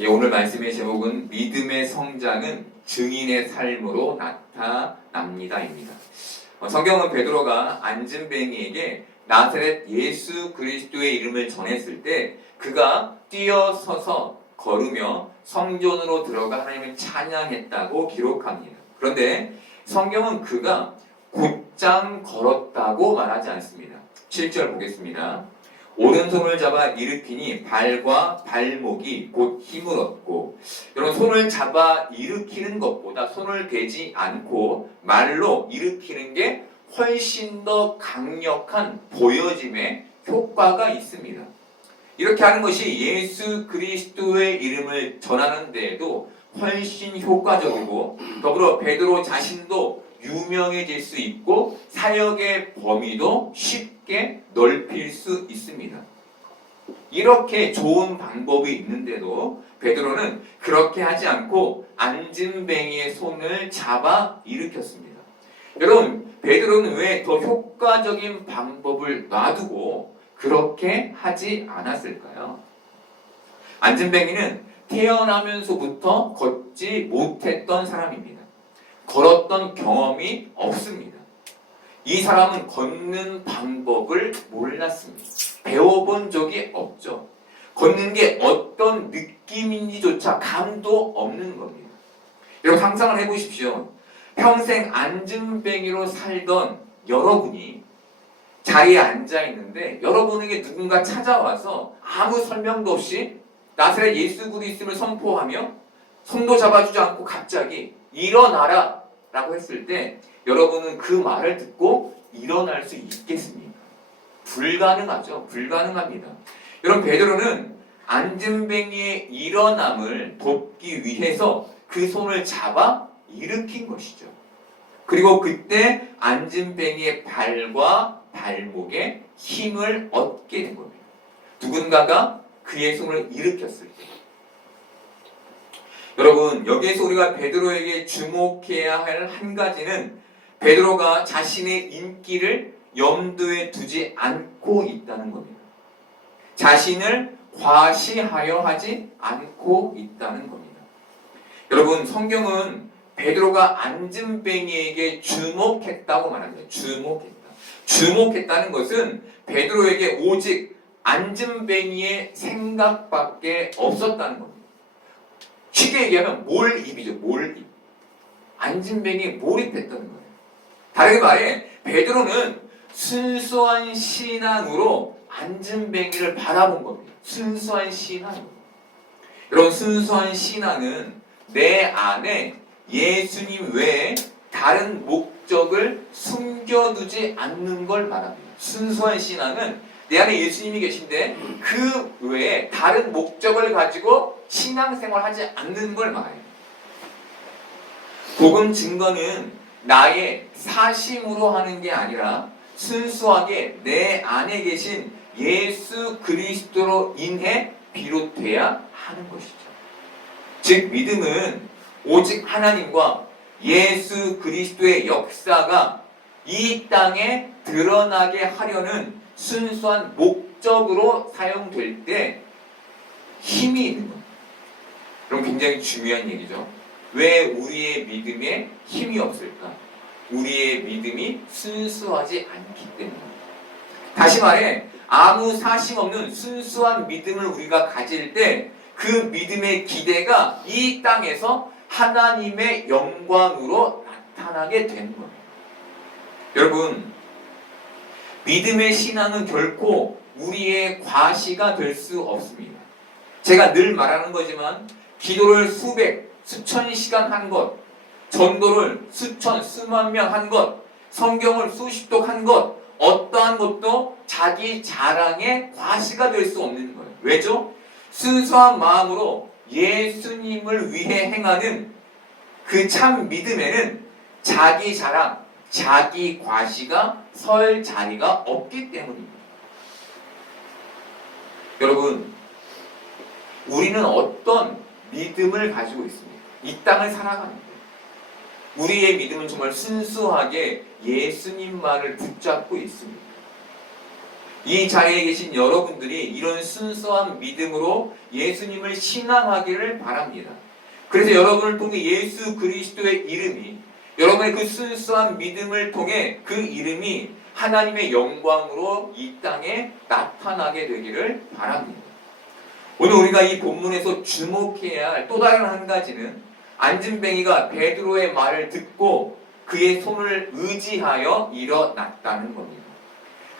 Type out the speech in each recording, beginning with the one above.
예, 오늘 말씀의 제목은 믿음의 성장은 증인의 삶으로 나타납니다입니다. 성경은 베드로가 안진뱅이에게 나사렛 예수 그리스도의 이름을 전했을 때 그가 뛰어서서 걸으며 성전으로 들어가 하나님을 찬양했다고 기록합니다. 그런데 성경은 그가 곧장 걸었다고 말하지 않습니다. 7절 보겠습니다. 오른손을 잡아 일으키니 발과 발목이 곧 힘을 얻고, 여러분, 손을 잡아 일으키는 것보다 손을 대지 않고 말로 일으키는 게 훨씬 더 강력한 보여짐의 효과가 있습니다. 이렇게 하는 것이 예수 그리스도의 이름을 전하는 데에도 훨씬 효과적이고, 더불어 베드로 자신도 유명해질 수 있고 사역의 범위도 쉽게 넓힐 수 있습니다. 이렇게 좋은 방법이 있는데도 베드로는 그렇게 하지 않고 안진뱅이의 손을 잡아 일으켰습니다. 여러분, 베드로는 왜 더 효과적인 방법을 놔두고 그렇게 하지 않았을까요? 안진뱅이는 태어나면서부터 걷지 못했던 사람입니다. 걸었던 경험이 없습니다. 이 사람은 걷는 방법을 몰랐습니다. 배워본 적이 없죠. 걷는 게 어떤 느낌인지조차 감도 없는 겁니다. 여러분, 상상을 해보십시오. 평생 안진뱅이로 살던 여러분이 자리에 앉아 있는데 여러분에게 누군가 찾아와서 아무 설명도 없이 나사렛 예수 그리스도를 선포하며 손도 잡아주지 않고 갑자기 일어나라 라고 했을 때 여러분은 그 말을 듣고 일어날 수 있겠습니까? 불가능하죠. 불가능합니다. 여러분, 베드로는 안진뱅이의 일어남을 돕기 위해서 그 손을 잡아 일으킨 것이죠. 그리고 그때 안진뱅이의 발과 발목에 힘을 얻게 된 겁니다. 누군가가 그의 손을 일으켰을 때. 여러분, 여기에서 우리가 베드로에게 주목해야 할 한 가지는 베드로가 자신의 인기를 염두에 두지 않고 있다는 겁니다. 자신을 과시하려 하지 않고 있다는 겁니다. 여러분, 성경은 베드로가 안진뱅이에게 주목했다고 말합니다. 주목했다는 것은 베드로에게 오직 안진뱅이의 생각밖에 없었다는 겁니다. 쉽게 얘기하면 몰입이죠. 몰입. 안진뱅이에 몰입했다는 거예요. 다르게 말해 베드로는 순수한 신앙으로 안진뱅이를 바라본 겁니다. 순수한 신앙. 여러분, 순수한 신앙은 내 안에 예수님 외에 다른 목적을 숨겨두지 않는 걸 말합니다. 순수한 신앙은 내 안에 예수님이 계신데 그 외에 다른 목적을 가지고 신앙생활 하지 않는 걸 말해요. 복음 증거는 나의 사심으로 하는 게 아니라 순수하게 내 안에 계신 예수 그리스도로 인해 비롯돼야 하는 것이죠. 즉, 믿음은 오직 하나님과 예수 그리스도의 역사가 이 땅에 드러나게 하려는 순수한 목적으로 사용될 때 힘이 있는 겁니다. 그럼 굉장히 중요한 얘기죠. 왜 우리의 믿음에 힘이 없을까? 우리의 믿음이 순수하지 않기 때문입니다. 다시 말해, 아무 사심 없는 순수한 믿음을 우리가 가질 때 그 믿음의 기대가 이 땅에서 하나님의 영광으로 나타나게 되는 겁니다. 여러분, 믿음의 신앙은 결코 우리의 과시가 될 수 없습니다. 제가 늘 말하는 거지만 기도를 수백, 수천 시간 한 것, 전도를 수천, 수만 명 한 것, 성경을 수십 독 한 것, 어떠한 것도 자기 자랑의 과시가 될 수 없는 거예요. 왜죠? 순수한 마음으로 예수님을 위해 행하는 그 참 믿음에는 자기 자랑, 자기 과시가 설 자리가 없기 때문입니다. 여러분, 우리는 어떤 믿음을 가지고 있습니까? 이 땅을 살아가는데 우리의 믿음은 정말 순수하게 예수님만을 붙잡고 있습니다. 이 자리에 계신 여러분들이 이런 순수한 믿음으로 예수님을 신앙하기를 바랍니다. 그래서 여러분을 통해 예수 그리스도의 이름이, 여러분의 그 순수한 믿음을 통해 그 이름이 하나님의 영광으로 이 땅에 나타나게 되기를 바랍니다. 오늘 우리가 이 본문에서 주목해야 할 또 다른 한 가지는 안진뱅이가 베드로의 말을 듣고 그의 손을 의지하여 일어났다는 겁니다.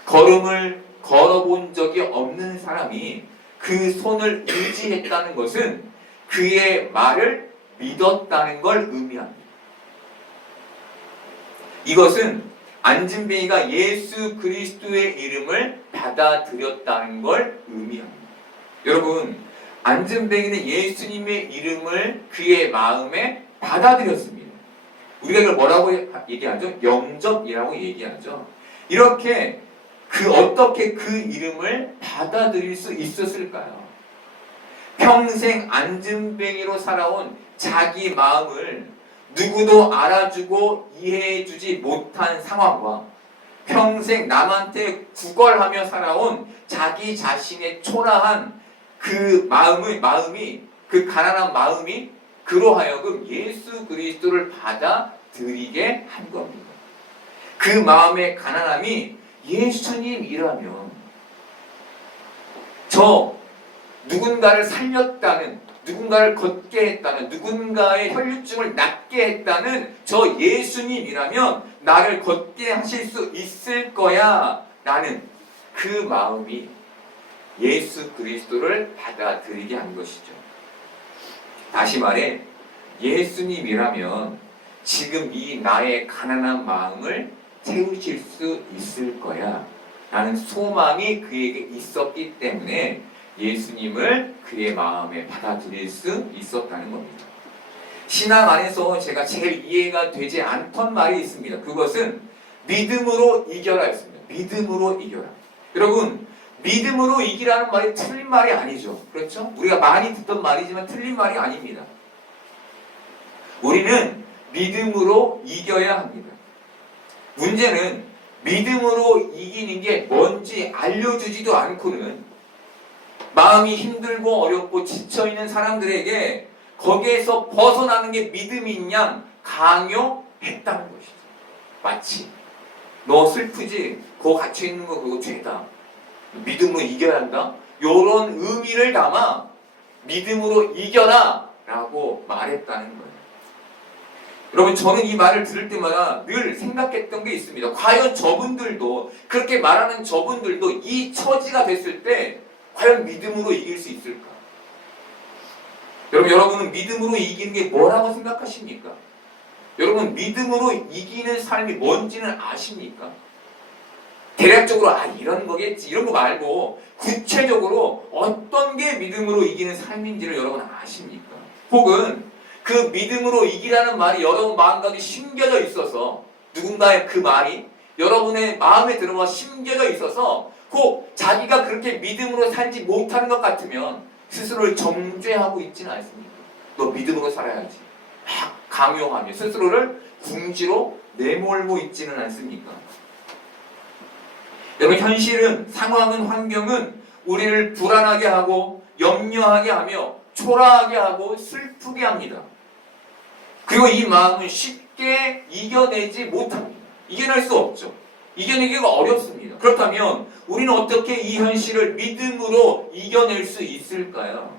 걸음을 걸어본 적이 없는 사람이 그 손을 의지했다는 것은 그의 말을 믿었다는 걸 의미합니다. 이것은 안진뱅이가 예수 그리스도의 이름을 받아들였다는 걸 의미합니다. 여러분, 안진뱅이는 예수님의 이름을 그의 마음에 받아들였습니다. 우리가 이걸 뭐라고 얘기하죠? 영접이라고 얘기하죠. 이렇게 어떻게 그 이름을 받아들일 수 있었을까요? 평생 안진뱅이로 살아온 자기 마음을 누구도 알아주고 이해해주지 못한 상황과 평생 남한테 구걸하며 살아온 자기 자신의 초라한 그 마음이 그 가난한 마음이 그로 하여금 예수 그리스도를 받아들이게 한 겁니다. 그 마음의 가난함이 예수님이라면 저 누군가를 살렸다는, 누군가를 걷게 했다는, 누군가의 혈류증을 낫게 했다는 저 예수님이라면 나를 걷게 하실 수 있을 거야 라는 그 마음이 예수 그리스도를 받아들이게 한 것이죠. 다시 말해 예수님이라면 지금 이 나의 가난한 마음을 채우실 수 있을 거야 라는 소망이 그에게 있었기 때문에 예수님을 그의 마음에 받아들일 수 있었다는 겁니다. 신앙 안에서 제가 제일 이해가 되지 않던 말이 있습니다. 그것은 믿음으로 이겨라 였습니다. 믿음으로 이겨라. 여러분, 믿음으로 이기라는 말이 틀린 말이 아니죠. 그렇죠? 우리가 많이 듣던 말이지만 틀린 말이 아닙니다. 우리는 믿음으로 이겨야 합니다. 문제는 믿음으로 이기는 게 뭔지 알려주지도 않고는 마음이 힘들고 어렵고 지쳐있는 사람들에게 거기에서 벗어나는 게 믿음인 양 강요했다는 것이죠. 마치 너 슬프지? 그거 갇혀있는 거 그거 죄다. 믿음으로 이겨야 한다? 이런 의미를 담아 믿음으로 이겨라 라고 말했다는 거예요. 여러분, 저는 이 말을 들을 때마다 늘 생각했던 게 있습니다. 과연 저분들도, 그렇게 말하는 저분들도 이 처지가 됐을 때 과연 믿음으로 이길 수 있을까? 여러분은 믿음으로 이기는 게 뭐라고 생각하십니까? 여러분, 믿음으로 이기는 삶이 뭔지는 아십니까? 대략적으로 이런 거겠지 이런 거 말고 구체적으로 어떤 게 믿음으로 이기는 삶인지를 여러분 아십니까? 혹은 그 믿음으로 이기라는 말이 여러분 마음가운데 심겨져 있어서, 누군가의 그 말이 여러분의 마음에 들어와 심겨져 있어서 꼭 자기가 그렇게 믿음으로 살지 못하는 것 같으면 스스로를 정죄하고 있지는 않습니까? 너 믿음으로 살아야지 막 강요하며 스스로를 궁지로 내몰고 있지는 않습니까? 여러분, 현실은, 상황은, 환경은 우리를 불안하게 하고 염려하게 하며 초라하게 하고 슬프게 합니다. 그리고 이 마음은 쉽게 이겨내지 못합니다. 이겨낼 수 없죠. 이겨내기가 어렵습니다. 그렇다면 우리는 어떻게 이 현실을 믿음으로 이겨낼 수 있을까요?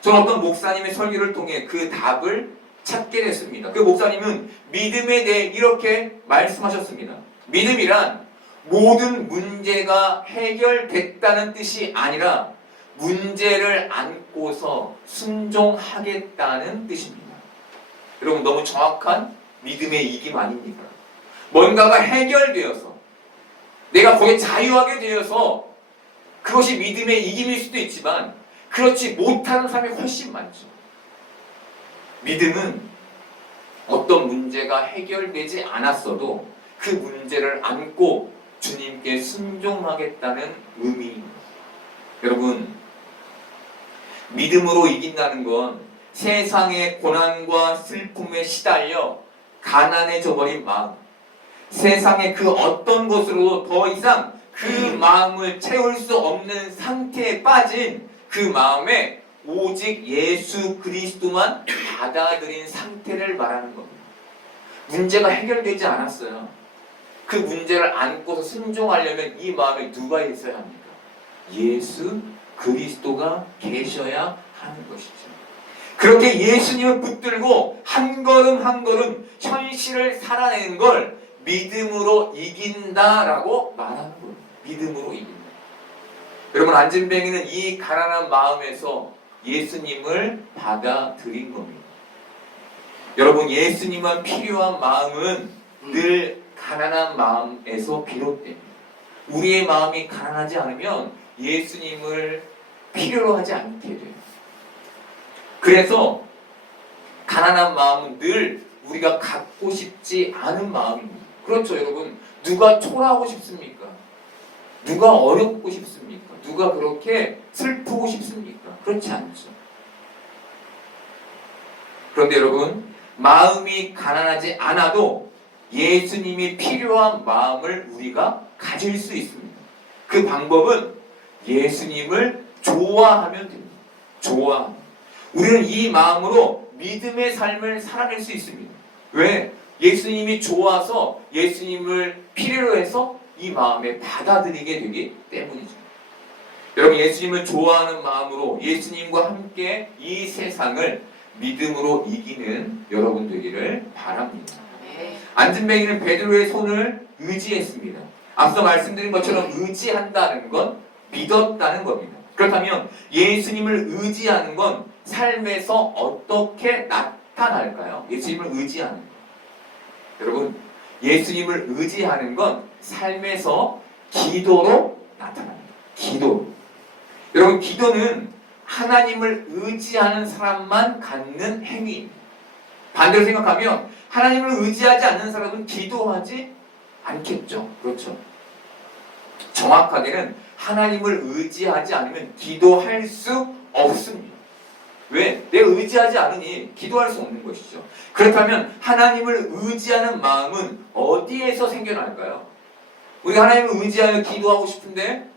저는 어떤 목사님의 설교를 통해 그 답을 찾게 됐습니다. 그 목사님은 믿음에 대해 이렇게 말씀하셨습니다. 믿음이란 모든 문제가 해결됐다는 뜻이 아니라 문제를 안고서 순종하겠다는 뜻입니다. 여러분, 너무 정확한 믿음의 이김 아닙니까? 뭔가가 해결되어서 내가 거기에 자유하게 되어서 그것이 믿음의 이김일 수도 있지만 그렇지 못하는 사람이 훨씬 많죠. 믿음은 어떤 문제가 해결되지 않았어도 그 문제를 안고 주님께 순종하겠다는 의미입니다. 여러분, 믿음으로 이긴다는 건 세상의 고난과 슬픔에 시달려 가난해져 버린 마음, 세상의 그 어떤 것으로도 더 이상 그 마음을 채울 수 없는 상태에 빠진 그 마음에 오직 예수 그리스도만 받아들인 상태를 말하는 겁니다. 문제가 해결되지 않았어요. 그 문제를 안고서 순종하려면 이 마음에 누가 있어야 합니까? 예수 그리스도가 계셔야 하는 것이죠. 그렇게 예수님을 붙들고 한 걸음 한 걸음 현실을 살아내는 걸 믿음으로 이긴다라고 말하는 거예요. 믿음으로 이긴다. 여러분, 안진뱅이는 이 가난한 마음에서 예수님을 받아들인 겁니다. 여러분, 예수님만 필요한 마음은 늘 가난한 마음에서 비롯됩니다. 우리의 마음이 가난하지 않으면 예수님을 필요로 하지 않게 돼요. 그래서 가난한 마음은 늘 우리가 갖고 싶지 않은 마음입니다. 그렇죠, 여러분? 누가 초라하고 싶습니까? 누가 어렵고 싶습니까? 누가 그렇게 슬프고 싶습니까? 그렇지 않죠. 그런데 여러분, 마음이 가난하지 않아도 예수님이 필요한 마음을 우리가 가질 수 있습니다. 그 방법은 예수님을 좋아하면 됩니다. 좋아하면. 우리는 이 마음으로 믿음의 삶을 살아낼 수 있습니다. 왜? 예수님이 좋아서 예수님을 필요로 해서 이 마음에 받아들이게 되기 때문이죠. 여러분, 예수님을 좋아하는 마음으로 예수님과 함께 이 세상을 믿음으로 이기는 여러분 되기를 바랍니다. 안진뱅이는 베드로의 손을 의지했습니다. 앞서 말씀드린 것처럼 의지한다는 건 믿었다는 겁니다. 그렇다면 예수님을 의지하는 건 삶에서 어떻게 나타날까요? 예수님을 의지하는 것. 여러분, 예수님을 의지하는 건 삶에서 기도로 나타납니다. 기도. 여러분, 기도는 하나님을 의지하는 사람만 갖는 행위입니다. 반대로 생각하면 하나님을 의지하지 않는 사람은 기도하지 않겠죠. 그렇죠? 정확하게는 하나님을 의지하지 않으면 기도할 수 없습니다. 왜? 내가 의지하지 않으니 기도할 수 없는 것이죠. 그렇다면 하나님을 의지하는 마음은 어디에서 생겨날까요? 우리가 하나님을 의지하여 기도하고 싶은데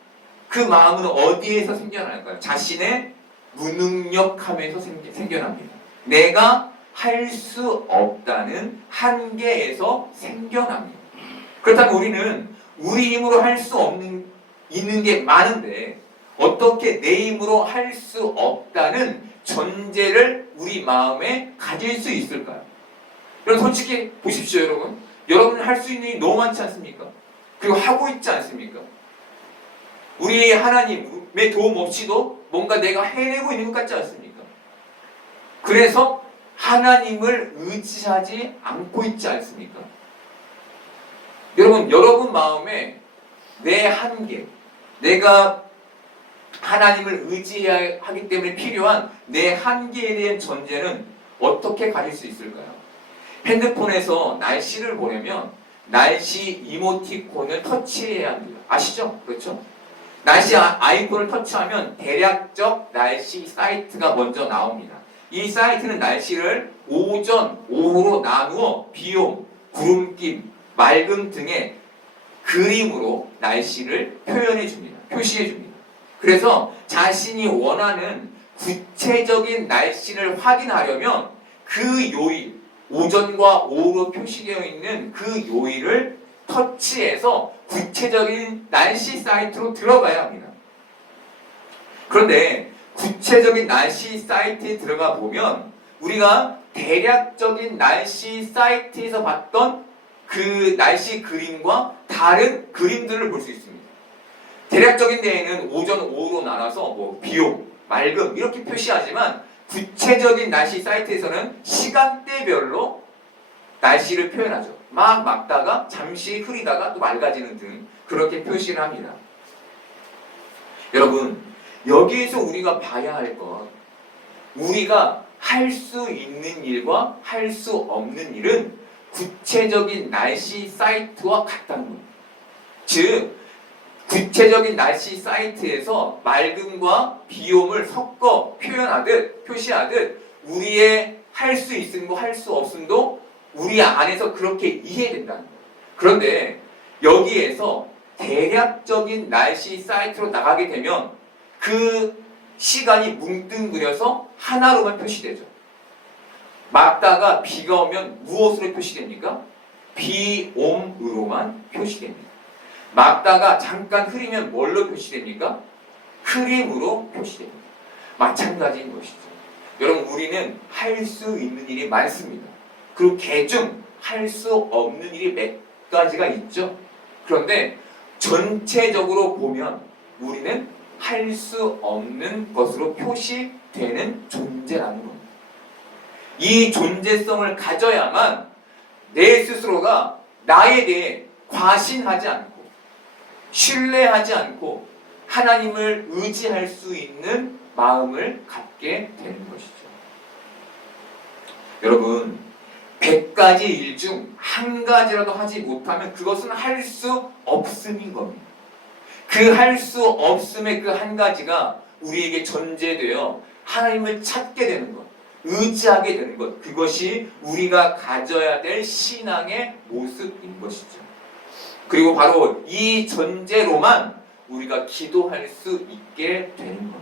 그 마음은 어디에서 생겨날까요? 자신의 무능력함에서 생겨납니다. 내가 할 수 없다는 한계에서 생겨납니다. 그렇다면 우리는 우리 힘으로 할 수 있는 게 많은데 어떻게 내 힘으로 할 수 없다는 전제를 우리 마음에 가질 수 있을까요? 여러분, 솔직히 보십시오. 여러분 할 수 있는 일이 너무 많지 않습니까? 그리고 하고 있지 않습니까? 우리 하나님의 도움 없이도 뭔가 내가 해내고 있는 것 같지 않습니까? 그래서 하나님을 의지하지 않고 있지 않습니까? 여러분 마음에 내 한계, 내가 하나님을 의지해야 하기 때문에 필요한 내 한계에 대한 전제는 어떻게 가질 수 있을까요? 핸드폰에서 날씨를 보내면 날씨 이모티콘을 터치해야 합니다. 아시죠? 그렇죠? 날씨 아이콘을 터치하면 대략적 날씨 사이트가 먼저 나옵니다. 이 사이트는 날씨를 오전, 오후로 나누어 비용, 구름김, 맑음 등의 그림으로 날씨를 표현해 줍니다. 표시해 줍니다. 그래서 자신이 원하는 구체적인 날씨를 확인하려면 그 요일, 오전과 오후로 표시되어 있는 그 요일을 터치해서 구체적인 날씨 사이트로 들어가야 합니다. 그런데 구체적인 날씨 사이트에 들어가 보면 우리가 대략적인 날씨 사이트에서 봤던 그 날씨 그림과 다른 그림들을 볼 수 있습니다. 대략적인 데에는 오전, 오후로 나눠서 비용, 맑음 이렇게 표시하지만 구체적인 날씨 사이트에서는 시간대별로 날씨를 표현하죠. 막 막다가 잠시 흐리다가 또 맑아지는 등 그렇게 표시를 합니다. 여러분, 여기에서 우리가 봐야 할 것, 우리가 할 수 있는 일과 할 수 없는 일은 구체적인 날씨 사이트와 같다는 겁니다. 즉, 구체적인 날씨 사이트에서 맑음과 비용을 섞어 표현하듯, 표시하듯 우리의 할 수 있음과 할 수 없음도 우리 안에서 그렇게 이해된다는 거예요. 그런데 여기에서 대략적인 날씨 사이트로 나가게 되면 그 시간이 뭉뚱그려서 하나로만 표시되죠. 막다가 비가 오면 무엇으로 표시됩니까? 비옴으로만 표시됩니다. 막다가 잠깐 흐리면 뭘로 표시됩니까? 흐림으로 표시됩니다. 마찬가지인 것이죠. 여러분, 우리는 할 수 있는 일이 많습니다. 그리고 개중 할 수 없는 일이 몇 가지가 있죠. 그런데 전체적으로 보면 우리는 할 수 없는 것으로 표시되는 존재라는 겁니다. 이 존재성을 가져야만 내 스스로가 나에 대해 과신하지 않고 신뢰하지 않고 하나님을 의지할 수 있는 마음을 갖게 되는 것이죠. 여러분, 100가지 일 중 한 가지라도 하지 못하면 그것은 할 수 없음인 겁니다. 그 할 수 없음의 그 한 가지가 우리에게 전제되어 하나님을 찾게 되는 것, 의지하게 되는 것, 그것이 우리가 가져야 될 신앙의 모습인 것이죠. 그리고 바로 이 전제로만 우리가 기도할 수 있게 되는 겁니다.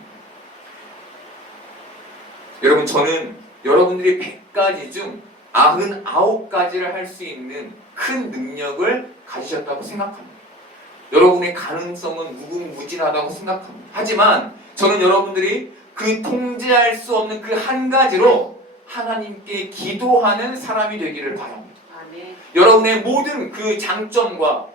여러분, 저는 여러분들이 100가지 중 99가지를 할 수 있는 큰 능력을 가지셨다고 생각합니다. 여러분의 가능성은 무궁무진하다고 생각합니다. 하지만 저는 여러분들이 그 통제할 수 없는 그 한 가지로 하나님께 기도하는 사람이 되기를 바랍니다. 아멘. 여러분의 모든 그 장점과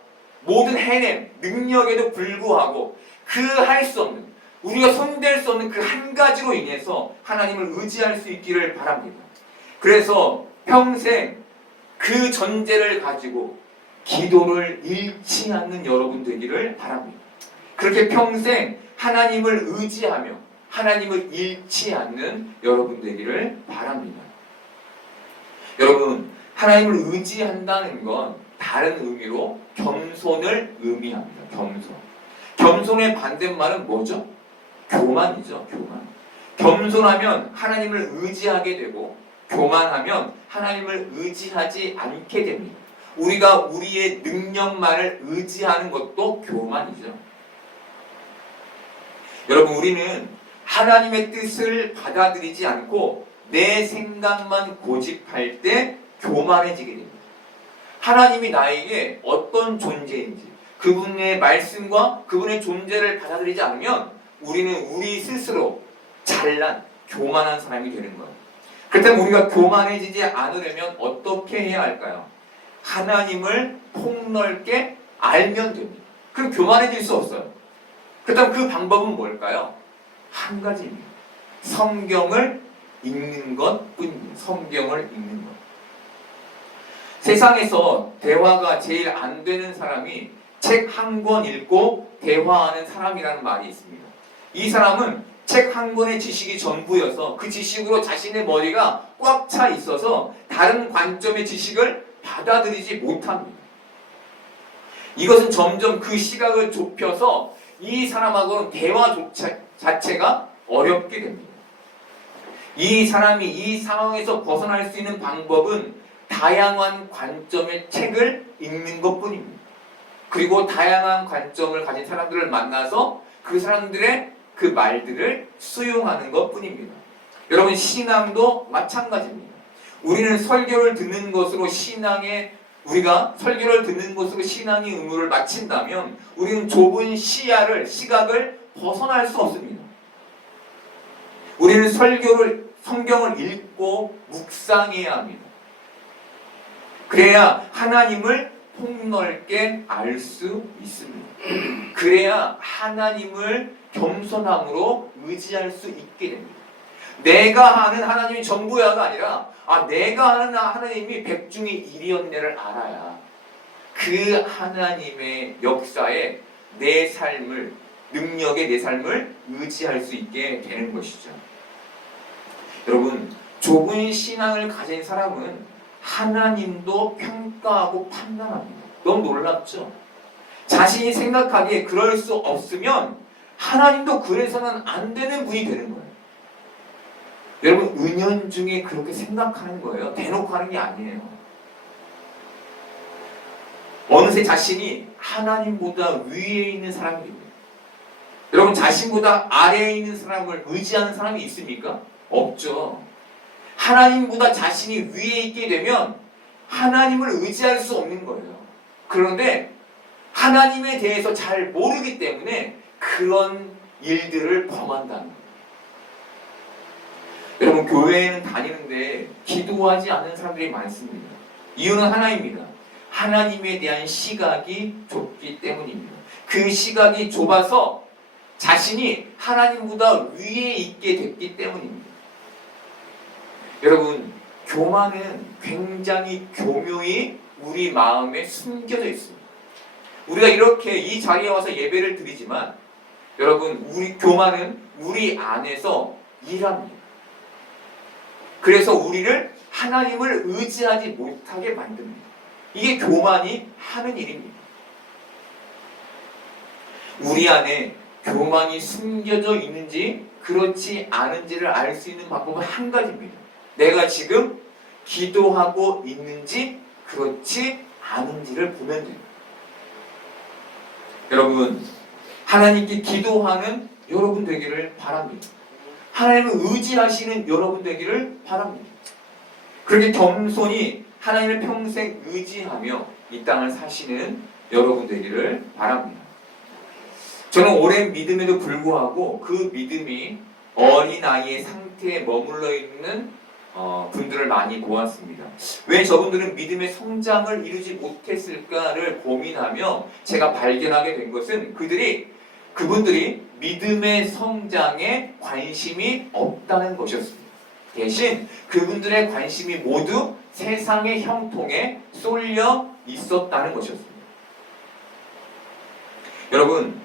모든 해냄, 능력에도 불구하고 그 할 수 없는, 우리가 손댈 수 없는 그 한 가지로 인해서 하나님을 의지할 수 있기를 바랍니다. 그래서 평생 그 전제를 가지고 기도를 잃지 않는 여러분 되기를 바랍니다. 그렇게 평생 하나님을 의지하며 하나님을 잃지 않는 여러분 되기를 바랍니다. 여러분, 하나님을 의지한다는 건 다른 의미로 겸손을 의미합니다. 겸손. 겸손의 반대말은 뭐죠? 교만이죠. 교만. 겸손하면 하나님을 의지하게 되고 교만하면 하나님을 의지하지 않게 됩니다. 우리가 우리의 능력만을 의지하는 것도 교만이죠. 여러분, 우리는 하나님의 뜻을 받아들이지 않고 내 생각만 고집할 때 교만해지게 됩니다. 하나님이 나에게 어떤 존재인지 그분의 말씀과 그분의 존재를 받아들이지 않으면 우리는 우리 스스로 잘난, 교만한 사람이 되는 거예요. 그렇다면 우리가 교만해지지 않으려면 어떻게 해야 할까요? 하나님을 폭넓게 알면 됩니다. 그럼 교만해질 수 없어요. 그렇다면 그 방법은 뭘까요? 한 가지입니다. 성경을 읽는 것뿐입니다. 성경을 읽는 것. 세상에서 대화가 제일 안 되는 사람이 책 한 권 읽고 대화하는 사람이라는 말이 있습니다. 이 사람은 책 한 권의 지식이 전부여서 그 지식으로 자신의 머리가 꽉 차 있어서 다른 관점의 지식을 받아들이지 못합니다. 이것은 점점 그 시각을 좁혀서 이 사람하고는 대화 자체가 어렵게 됩니다. 이 사람이 이 상황에서 벗어날 수 있는 방법은 다양한 관점의 책을 읽는 것뿐입니다. 그리고 다양한 관점을 가진 사람들을 만나서 그 사람들의 그 말들을 수용하는 것뿐입니다. 여러분, 신앙도 마찬가지입니다. 우리는 설교를 듣는 것으로 우리가 설교를 듣는 것으로 신앙의 의무를 마친다면 우리는 좁은 시각을 벗어날 수 없습니다. 우리는 성경을 읽고 묵상해야 합니다. 그래야 하나님을 폭넓게 알 수 있습니다. 그래야 하나님을 겸손함으로 의지할 수 있게 됩니다. 내가 하는 하나님이 전부야가 아니라 내가 하는 하나님이 100 중에 1이었네를 알아야 그 하나님의 역사에 내 삶을, 능력에 내 삶을 의지할 수 있게 되는 것이죠. 여러분, 좁은 신앙을 가진 사람은 하나님도 평가하고 판단합니다. 너무 놀랍죠? 자신이 생각하기에 그럴 수 없으면 하나님도 그래서는 안 되는 분이 되는 거예요. 여러분, 은연중에 그렇게 생각하는 거예요. 대놓고 하는 게 아니에요. 어느 제 자신이 하나님보다 위에 있는 사람이 됩니다. 여러분, 자신보다 아래에 있는 사람을 의지하는 사람이 있습니까? 없죠. 하나님보다 자신이 위에 있게 되면 하나님을 의지할 수 없는 거예요. 그런데 하나님에 대해서 잘 모르기 때문에 그런 일들을 범한다는 거예요. 여러분, 교회에는 다니는데 기도하지 않는 사람들이 많습니다. 이유는 하나입니다. 하나님에 대한 시각이 좁기 때문입니다. 그 시각이 좁아서 자신이 하나님보다 위에 있게 됐기 때문입니다. 여러분, 교만은 굉장히 교묘히 우리 마음에 숨겨져 있습니다. 우리가 이렇게 이 자리에 와서 예배를 드리지만 여러분, 우리 교만은 우리 안에서 일합니다. 그래서 우리를 하나님을 의지하지 못하게 만듭니다. 이게 교만이 하는 일입니다. 우리 안에 교만이 숨겨져 있는지 그렇지 않은지를 알 수 있는 방법은 한 가지입니다. 내가 지금 기도하고 있는지 그렇지 않은지를 보면 돼요. 여러분, 하나님께 기도하는 여러분 되기를 바랍니다. 하나님을 의지하시는 여러분 되기를 바랍니다. 그렇게 겸손히 하나님을 평생 의지하며 이 땅을 사시는 여러분 되기를 바랍니다. 저는 오랜 믿음에도 불구하고 그 믿음이 어린아이의 상태에 머물러 있는 분들을 많이 보았습니다. 왜 저분들은 믿음의 성장을 이루지 못했을까를 고민하며 제가 발견하게 된 것은 그분들이 믿음의 성장에 관심이 없다는 것이었습니다. 대신 그분들의 관심이 모두 세상의 형통에 쏠려 있었다는 것이었습니다. 여러분,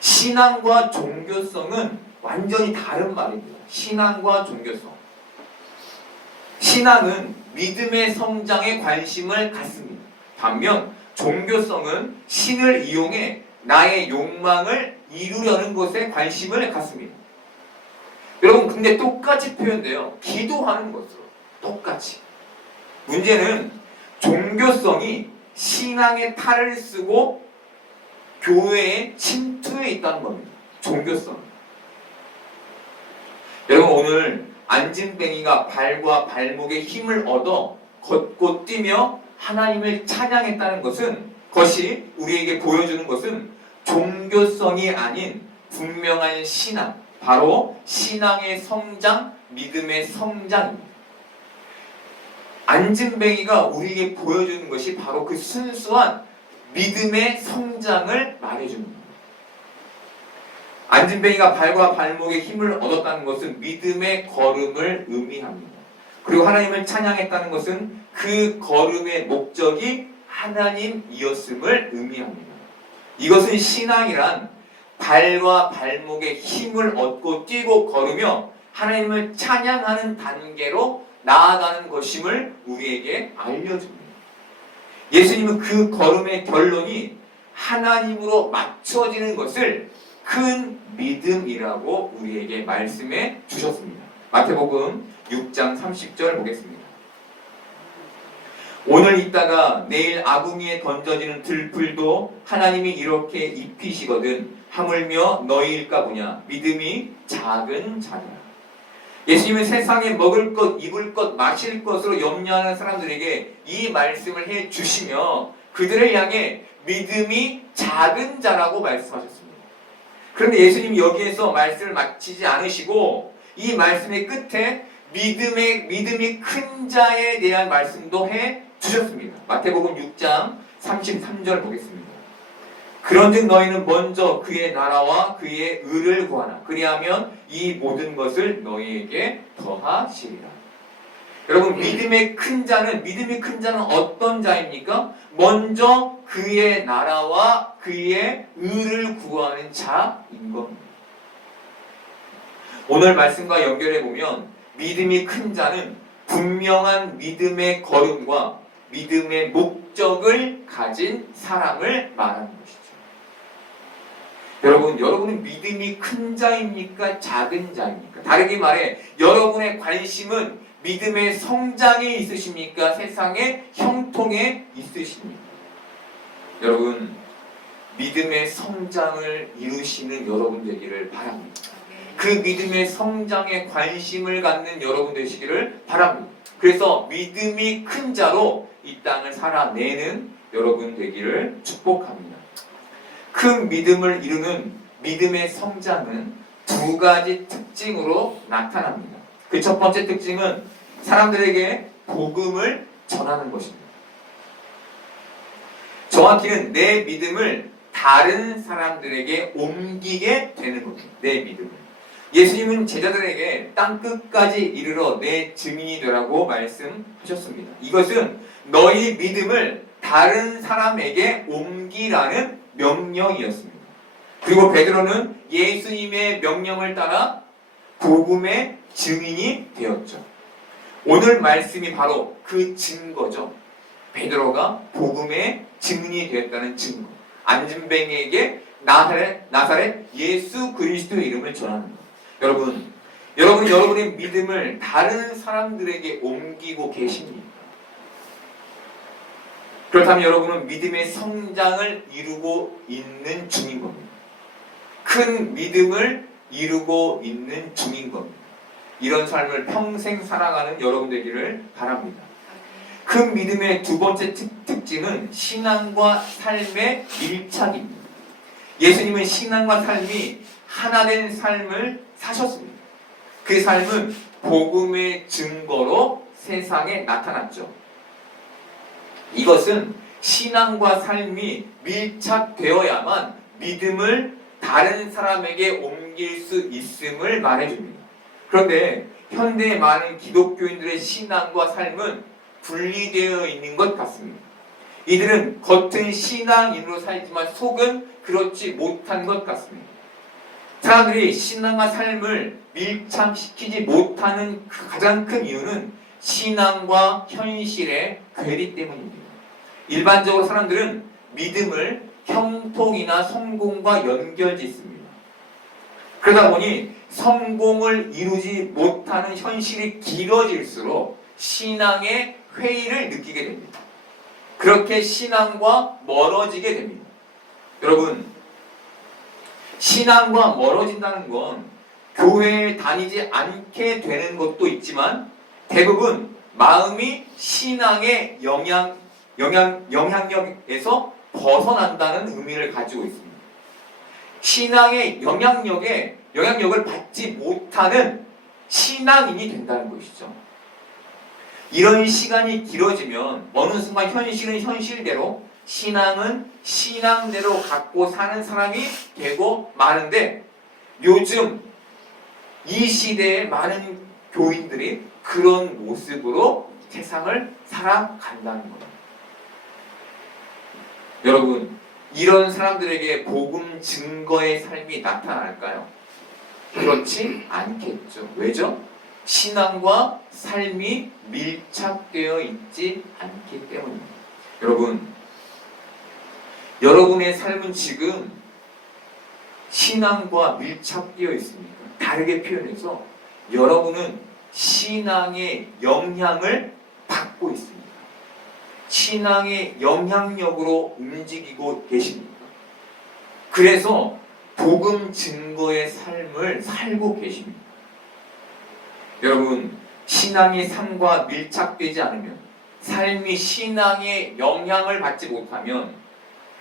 신앙과 종교성은 완전히 다른 말입니다. 신앙과 종교성. 신앙은 믿음의 성장에 관심을 갖습니다. 반면 종교성은 신을 이용해 나의 욕망을 이루려는 것에 관심을 갖습니다. 여러분, 근데 똑같이 표현돼요. 기도하는 것으로 똑같이. 문제는 종교성이 신앙의 탈을 쓰고 교회에 침투해 있다는 겁니다. 종교성. 여러분, 오늘 안진뱅이가 발과 발목에 힘을 얻어 걷고 뛰며 하나님을 찬양했다는 것이 우리에게 보여주는 것은 종교성이 아닌 분명한 신앙, 바로 신앙의 성장, 믿음의 성장입니다. 안진뱅이가 우리에게 보여주는 것이 바로 그 순수한 믿음의 성장을 말해줍니다. 안진뱅이가 발과 발목에 힘을 얻었다는 것은 믿음의 걸음을 의미합니다. 그리고 하나님을 찬양했다는 것은 그 걸음의 목적이 하나님이었음을 의미합니다. 이것은 신앙이란 발과 발목에 힘을 얻고 뛰고 걸으며 하나님을 찬양하는 단계로 나아가는 것임을 우리에게 알려줍니다. 예수님은 그 걸음의 결론이 하나님으로 맞춰지는 것을 큰 믿음이라고 우리에게 말씀해 주셨습니다. 마태복음 6장 30절 보겠습니다. 오늘 있다가 내일 아궁이에 던져지는 들풀도 하나님이 이렇게 입히시거든 하물며 너희일까 보냐. 믿음이 작은 자들아. 예수님은 세상에 먹을 것, 입을 것, 마실 것으로 염려하는 사람들에게 이 말씀을 해 주시며 그들을 향해 믿음이 작은 자라고 말씀하셨습니다. 그런데 예수님이 여기에서 말씀을 마치지 않으시고 이 말씀의 끝에 믿음이 큰 자에 대한 말씀도 해 주셨습니다. 마태복음 6장 33절 보겠습니다. 그런즉 너희는 먼저 그의 나라와 그의 의를 구하라. 그리하면 이 모든 것을 너희에게 더하시리라. 여러분, 믿음이 큰 자는 어떤 자입니까? 먼저 그의 나라와 그의 의를 구하는 자인 겁니다. 오늘 말씀과 연결해 보면 믿음이 큰 자는 분명한 믿음의 걸음과 믿음의 목적을 가진 사람을 말하는 것이죠. 여러분은 믿음이 큰 자입니까? 작은 자입니까? 다르게 말해, 여러분의 관심은 믿음의 성장에 있으십니까? 세상의 형통에 있으십니까? 여러분, 믿음의 성장을 이루시는 여러분 되기를 바랍니다. 그 믿음의 성장에 관심을 갖는 여러분 되시기를 바랍니다. 그래서 믿음이 큰 자로 이 땅을 살아내는 여러분 되기를 축복합니다. 큰 믿음을 이루는 믿음의 성장은 두 가지 특징으로 나타납니다. 그 첫 번째 특징은 사람들에게 복음을 전하는 것입니다. 정확히는 내 믿음을 다른 사람들에게 옮기게 되는 겁니다. 내 믿음을. 예수님은 제자들에게 땅끝까지 이르러 내 증인이 되라고 말씀하셨습니다. 이것은 너희 믿음을 다른 사람에게 옮기라는 명령이었습니다. 그리고 베드로는 예수님의 명령을 따라 복음의 증인이 되었죠. 오늘 말씀이 바로 그 증거죠. 베드로가 복음의 증인이 되었다는 증거. 안진뱅이에게 나사렛 예수 그리스도의 이름을 전하는 것. 여러분이 여러분의 믿음을 다른 사람들에게 옮기고 계십니까? 그렇다면 여러분은 믿음의 성장을 이루고 있는 중인 겁니다. 큰 믿음을 이루고 있는 중인 겁니다. 이런 삶을 평생 살아가는 여러분 되기를 바랍니다. 큰 믿음의 두 번째 특징은 신앙과 삶의 밀착입니다. 예수님은 신앙과 삶이 하나 된 삶을 사셨습니다. 그 삶은 복음의 증거로 세상에 나타났죠. 이것은 신앙과 삶이 밀착되어야만 믿음을 다른 사람에게 옮길 수 있음을 말해줍니다. 그런데 현대의 많은 기독교인들의 신앙과 삶은 분리되어 있는 것 같습니다. 이들은 겉은 신앙인으로 살지만 속은 그렇지 못한 것 같습니다. 사람들이 신앙과 삶을 밀착시키지 못하는 가장 큰 이유는 신앙과 현실의 괴리 때문입니다. 일반적으로 사람들은 믿음을 형통이나 성공과 연결짓습니다. 그러다 보니 성공을 이루지 못하는 현실이 길어질수록 신앙의 회의를 느끼게 됩니다. 그렇게 신앙과 멀어지게 됩니다. 여러분, 신앙과 멀어진다는 건 교회에 다니지 않게 되는 것도 있지만 대부분 마음이 신앙의 영향력에서 벗어난다는 의미를 가지고 있습니다. 신앙의 영향력을 받지 못하는 신앙인이 된다는 것이죠. 이런 시간이 길어지면 어느 순간 현실은 현실대로, 신앙은 신앙대로 갖고 사는 사람이 되고 마는데, 요즘 이 시대의 많은 교인들이 그런 모습으로 세상을 살아간다는 겁니다. 여러분, 이런 사람들에게 복음 증거의 삶이 나타날까요? 그렇지 않겠죠. 왜죠? 신앙과 삶이 밀착되어 있지 않기 때문입니다. 여러분의 삶은 지금 신앙과 밀착되어 있습니까? 다르게 표현해서 여러분은 신앙의 영향을 받고 있습니다. 신앙의 영향력으로 움직이고 계십니까? 그래서 복음 증거의 삶을 살고 계십니다. 여러분, 신앙이 삶과 밀착되지 않으면, 삶이 신앙의 영향을 받지 못하면,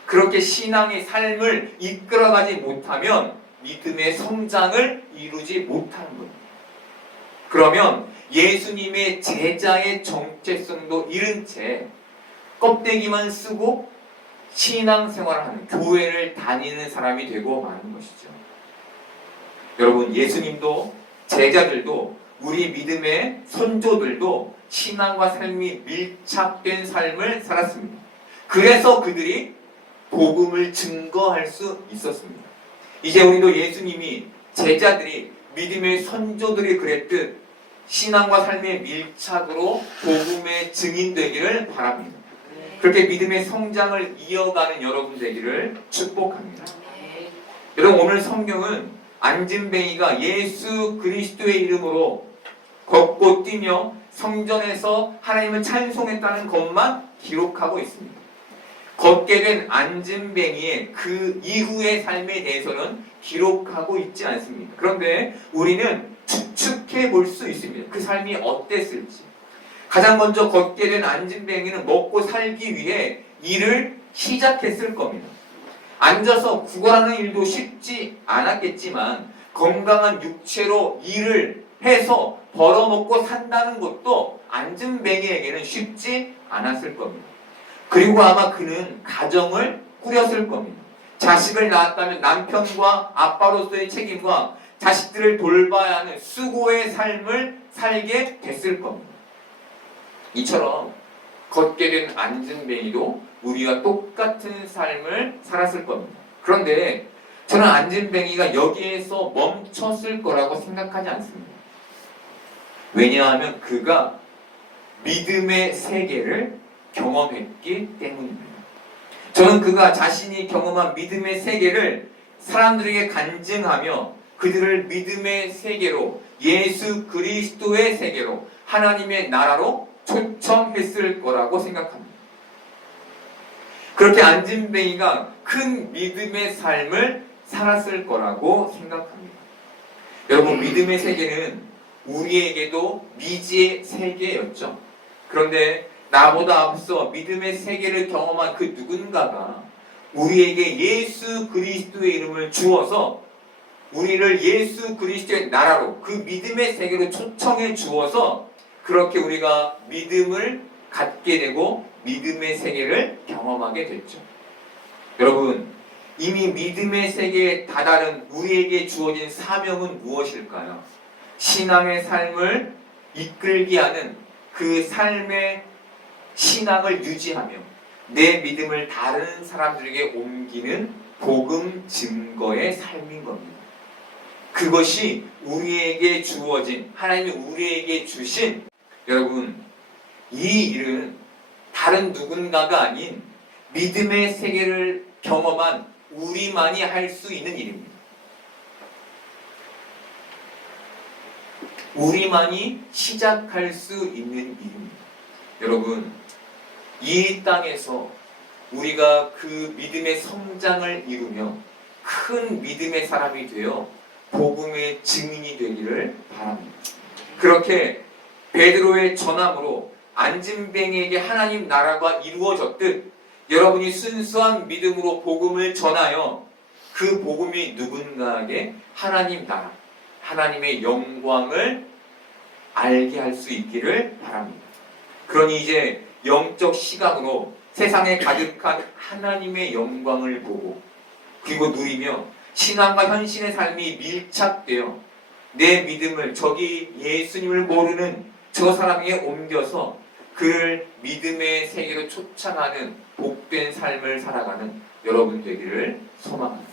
그렇게 신앙의 삶을 이끌어가지 못하면 믿음의 성장을 이루지 못하는 겁니다. 그러면 예수님의 제자의 정체성도 잃은 채 껍데기만 쓰고 신앙생활을 하는, 교회를 다니는 사람이 되고 마는 것이죠. 여러분, 예수님도 제자들도 우리 믿음의 선조들도 신앙과 삶이 밀착된 삶을 살았습니다. 그래서 그들이 복음을 증거할 수 있었습니다. 이제 우리도 예수님이, 제자들이, 믿음의 선조들이 그랬듯 신앙과 삶의 밀착으로 복음의 증인 되기를 바랍니다. 그렇게 믿음의 성장을 이어가는 여러분 되기를 축복합니다. 여러분, 오늘 성경은 안진뱅이가 예수 그리스도의 이름으로 걷고 뛰며 성전에서 하나님을 찬송했다는 것만 기록하고 있습니다. 걷게 된 안진뱅이의 그 이후의 삶에 대해서는 기록하고 있지 않습니다. 그런데 우리는 추측해 볼 수 있습니다. 그 삶이 어땠을지. 가장 먼저 걷게 된 안진뱅이는 먹고 살기 위해 일을 시작했을 겁니다. 앉아서 구걸하는 일도 쉽지 않았겠지만 건강한 육체로 일을 해서 벌어먹고 산다는 것도 안진뱅이에게는 쉽지 않았을 겁니다. 그리고 아마 그는 가정을 꾸렸을 겁니다. 자식을 낳았다면 남편과 아빠로서의 책임과 자식들을 돌봐야 하는 수고의 삶을 살게 됐을 겁니다. 이처럼 걷게 된 안진뱅이도 우리와 똑같은 삶을 살았을 겁니다. 그런데 저는 안진뱅이가 여기에서 멈췄을 거라고 생각하지 않습니다. 왜냐하면 그가 믿음의 세계를 경험했기 때문입니다. 저는 그가 자신이 경험한 믿음의 세계를 사람들에게 간증하며 그들을 믿음의 세계로, 예수 그리스도의 세계로, 하나님의 나라로 초청했을 거라고 생각합니다. 그렇게 안진뱅이가 큰 믿음의 삶을 살았을 거라고 생각합니다. 여러분, 믿음의 세계는 우리에게도 미지의 세계였죠. 그런데 나보다 앞서 믿음의 세계를 경험한 그 누군가가 우리에게 예수 그리스도의 이름을 주어서 우리를 예수 그리스도의 나라로, 그 믿음의 세계로 초청해 주어서 그렇게 우리가 믿음을 갖게 되고 믿음의 세계를 경험하게 됐죠. 여러분, 이미 믿음의 세계에 다다른 우리에게 주어진 사명은 무엇일까요? 신앙의 삶을 이끌게 하는 그 삶의 신앙을 유지하며 내 믿음을 다른 사람들에게 옮기는 복음 증거의 삶인 겁니다. 그것이 우리에게 주어진, 하나님이 우리에게 주신, 여러분, 이 일은 다른 누군가가 아닌 믿음의 세계를 경험한 우리만이 할 수 있는 일입니다. 우리만이 시작할 수 있는 일입니다. 여러분, 이 땅에서 우리가 그 믿음의 성장을 이루며 큰 믿음의 사람이 되어 복음의 증인이 되기를 바랍니다. 그렇게 베드로의 전함으로 안진뱅이에게 하나님 나라가 이루어졌듯 여러분이 순수한 믿음으로 복음을 전하여 그 복음이 누군가에게 하나님 나라, 하나님의 영광을 알게 할 수 있기를 바랍니다. 그러니 이제 영적 시각으로 세상에 가득한 하나님의 영광을 보고 그리고 누리며 신앙과 현신의 삶이 밀착되어 내 믿음을 저기 예수님을 모르는 저 사람에게 옮겨서 그를 믿음의 세계로 초청하는 복된 삶을 살아가는 여러분 되기를 소망합니다.